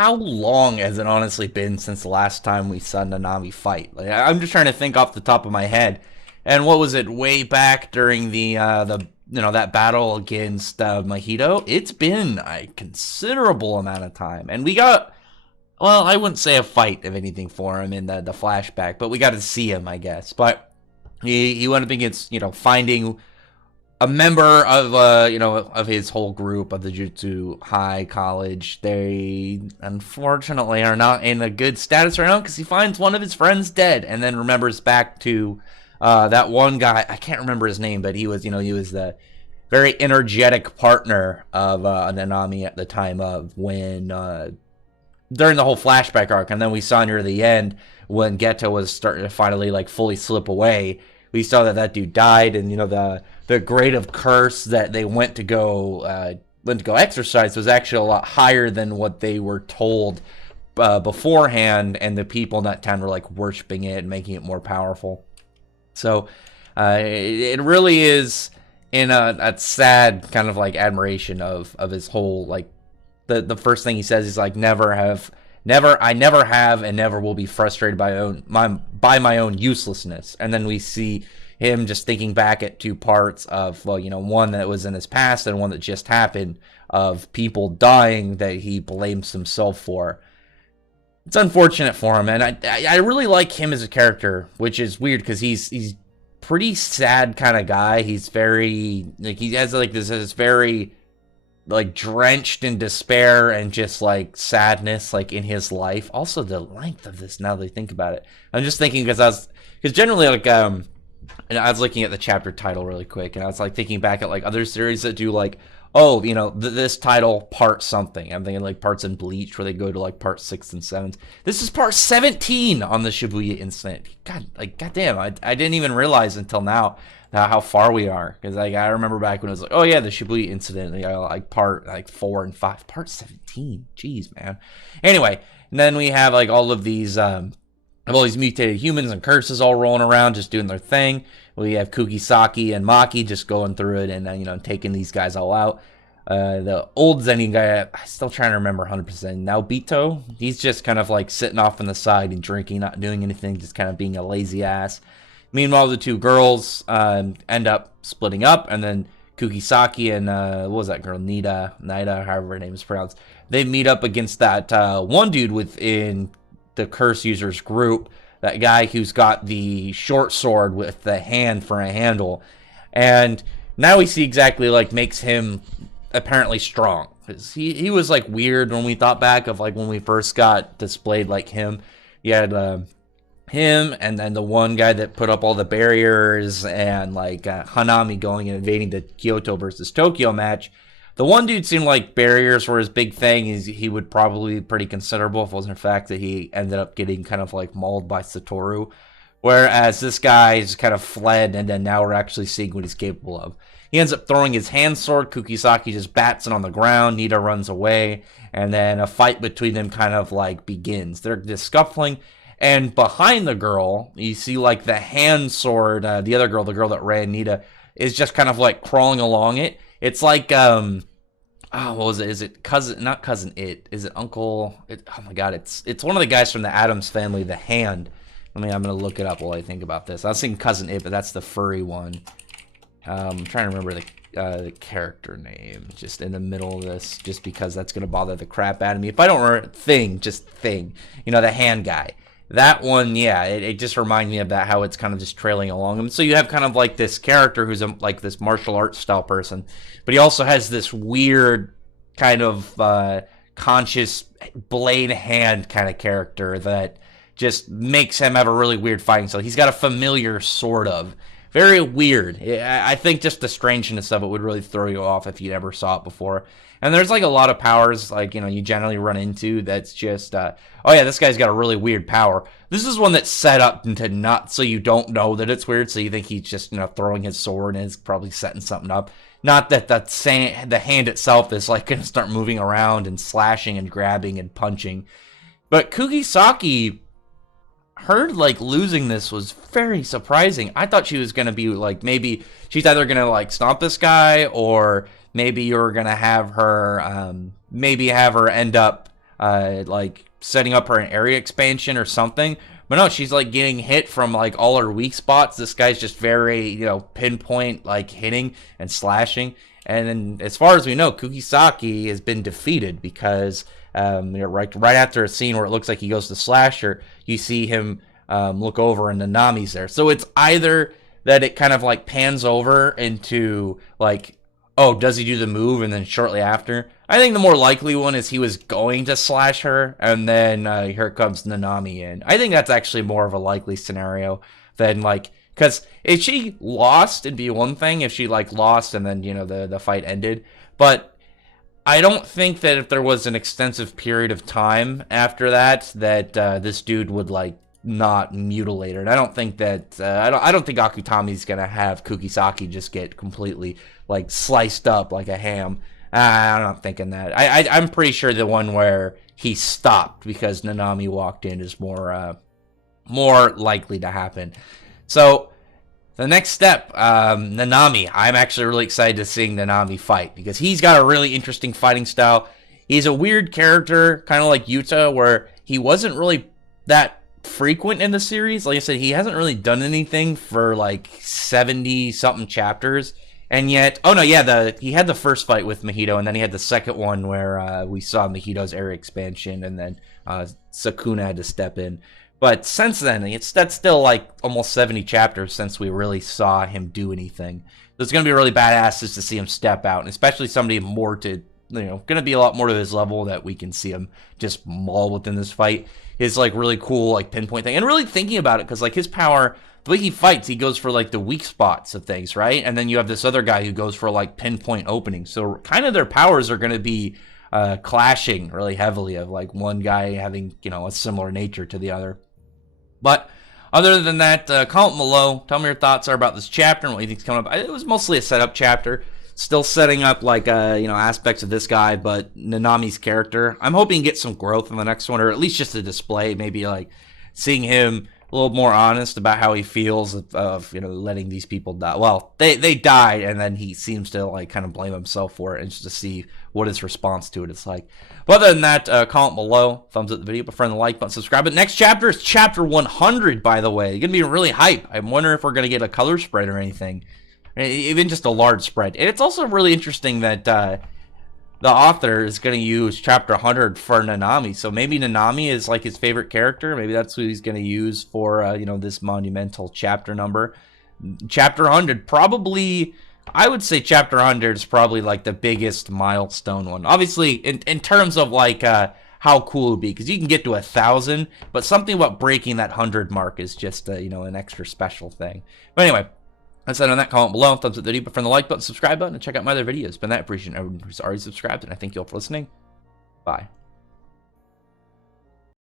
how long has it honestly been since the last time we saw Nanami fight? Like, I'm just trying to think off the top of my head. And what was it? Way back during the that battle against Mahito. It's been a considerable amount of time, and we got, well, I wouldn't say a fight of anything for him in the flashback, but we got to see him, I guess. But he went up against finding a member of of his whole group of the Jujutsu High College. They unfortunately are not in a good status right now because he finds one of his friends dead, and then remembers back to that one guy. I can't remember his name, but he was the very energetic partner of Nanami at the time of when during the whole flashback arc, and then we saw near the end when Geto was starting to finally like fully slip away. We saw that dude died, and the grade of curse that they went to go exercise was actually a lot higher than what they were told beforehand, and the people in that town were like worshiping it and making it more powerful. So it really is in a sad kind of like admiration of his whole, like, the first thing he says is like, I never have and never will be frustrated by my own uselessness. And then we see him just thinking back at two parts of, well, one that was in his past and one that just happened, of people dying that he blames himself for. It's unfortunate for him, and I really like him as a character, which is weird because he's pretty sad kind of guy. He's very, like, he has like this very like drenched in despair and just like sadness like in his life. Also the length of this, now that I think about it, I'm just thinking because generally like and I was looking at the chapter title really quick, and I was like thinking back at like other series that do like, oh, this title part something. I'm thinking like parts in Bleach where they go to like part 6 and 7. This is part 17 on the Shibuya incident. Goddamn, I didn't even realize until now how far we are, because like I remember back when it was like, oh yeah, the Shibuya incident, like part like 4 and 5, part 17. Jeez, man. Anyway, and then we have like all of these mutated humans and curses all rolling around, just doing their thing. We have Kugisaki and Maki just going through it and taking these guys all out. The old Zenin guy, I'm still trying to remember 100%. Now Bito, he's just kind of like sitting off on the side and drinking, not doing anything, just kind of being a lazy ass. Meanwhile, the two girls end up splitting up, and then Kugisaki and what was that girl, Nida, however her name is pronounced, they meet up against that one dude within the curse users group, that guy who's got the short sword with the hand for a handle. And now we see exactly like makes him apparently strong, because he was like weird when we thought back of like when we first got displayed like him. You had him, and then the one guy that put up all the barriers, and like Hanami going and invading the Kyoto versus Tokyo match. The one dude seemed like barriers were his big thing. He would probably be pretty considerable if it wasn't the fact that he ended up getting kind of like mauled by Satoru. Whereas this guy just kind of fled, and then now we're actually seeing what he's capable of. He ends up throwing his hand sword. Kugisaki just bats it on the ground. Nida runs away, and then a fight between them kind of like begins. They're just scuffling. And behind the girl, you see like the hand sword, the other girl, the girl that ran, Nida, is just kind of like crawling along it. It's like, what was it? Is it cousin, not cousin it? Is it uncle? Oh my god, it's one of the guys from the Addams family, the Hand. I'm going to look it up while I think about this. I was thinking cousin it, but that's the furry one. I'm trying to remember the character name just in the middle of this, just because that's going to bother the crap out of me. If I don't remember Thing, the Hand guy. That one, yeah, it just reminds me of that, how it's kind of just trailing along him. So you have kind of like this character who's like this martial arts style person, but he also has this weird kind of conscious blade hand kind of character that just makes him have a really weird fighting style. He's got a familiar sort of. Very weird. I think just the strangeness of it would really throw you off if you never saw it before. And there's like a lot of powers like, you generally run into that's just, oh yeah, this guy's got a really weird power. This is one that's set up into not so you don't know that it's weird, so you think he's just, throwing his sword and is probably setting something up. Not that the hand itself is like going to start moving around and slashing and grabbing and punching. But Kugisaki, her like losing this was very surprising. I thought she was going to be like, maybe she's either going to like stomp this guy, or maybe you're going to have her, end up like setting up her area expansion or something. But no, she's like getting hit from like all her weak spots. This guy's just very, pinpoint like hitting and slashing. And then as far as we know, Kugisaki has been defeated because right after a scene where it looks like he goes to slash her, you see him look over and Nanami's there. So it's either that it kind of like pans over into like, oh, does he do the move? And then shortly after, I think the more likely one is he was going to slash her, and then here comes Nanami in. I think that's actually more of a likely scenario than like, because if she lost, it'd be one thing if she like lost and then the fight ended. But I don't think that if there was an extensive period of time after that this dude would like not mutilate her. And I don't think that I don't think Akutami's gonna have Kugisaki just get completely like sliced up like a ham. I'm not thinking that. I'm pretty sure the one where he stopped because Nanami walked in is more likely to happen. So the next step, Nanami. I'm actually really excited to seeing Nanami fight because he's got a really interesting fighting style. He's a weird character, kind of like Yuta, where he wasn't really that frequent in the series. Like I said, he hasn't really done anything for like 70-something chapters. And yet, he had the first fight with Mahito, and then he had the second one where we saw Mahito's area expansion, and then Sukuna had to step in. But since then, that's still like almost 70 chapters since we really saw him do anything. So it's going to be really badass just to see him step out, and especially somebody more to, going to be a lot more to his level that we can see him just maul within this fight. His like really cool like pinpoint thing, and really thinking about it, because like his power, the way he fights, he goes for like the weak spots of things, right? And then you have this other guy who goes for like pinpoint openings. So kind of their powers are going to be clashing really heavily, of like one guy having a similar nature to the other. But other than that, comment below. Tell me your thoughts are about this chapter and what you think's coming up. It was mostly a setup chapter, still setting up like aspects of this guy, but Nanami's character. I'm hoping to get some growth in the next one, or at least just a display, maybe like seeing him a little more honest about how he feels of letting these people die. Well, they died, and then he seems to like kind of blame himself for it, and just to see what his response to it is like. But other than that, comment below, thumbs up the video, prefer the like button, subscribe. But next chapter is chapter 100, by the way. It's gonna be really hype. I'm wondering if we're gonna get a color spread or anything, even just a large spread. And it's also really interesting that the author is going to use chapter 100 for Nanami. So maybe Nanami is like his favorite character. Maybe that's who he's going to use for, this monumental chapter number. Chapter 100, probably, I would say chapter 100 is probably like the biggest milestone one. Obviously, in terms of like how cool it would be, because you can get to 1,000, but something about breaking that 100 mark is just, an extra special thing. But anyway, I said on that, comment below, thumbs up the video, prefer the like button, subscribe button, and check out my other videos. Been that appreciated everyone who's already subscribed, and I thank you all for listening. Bye.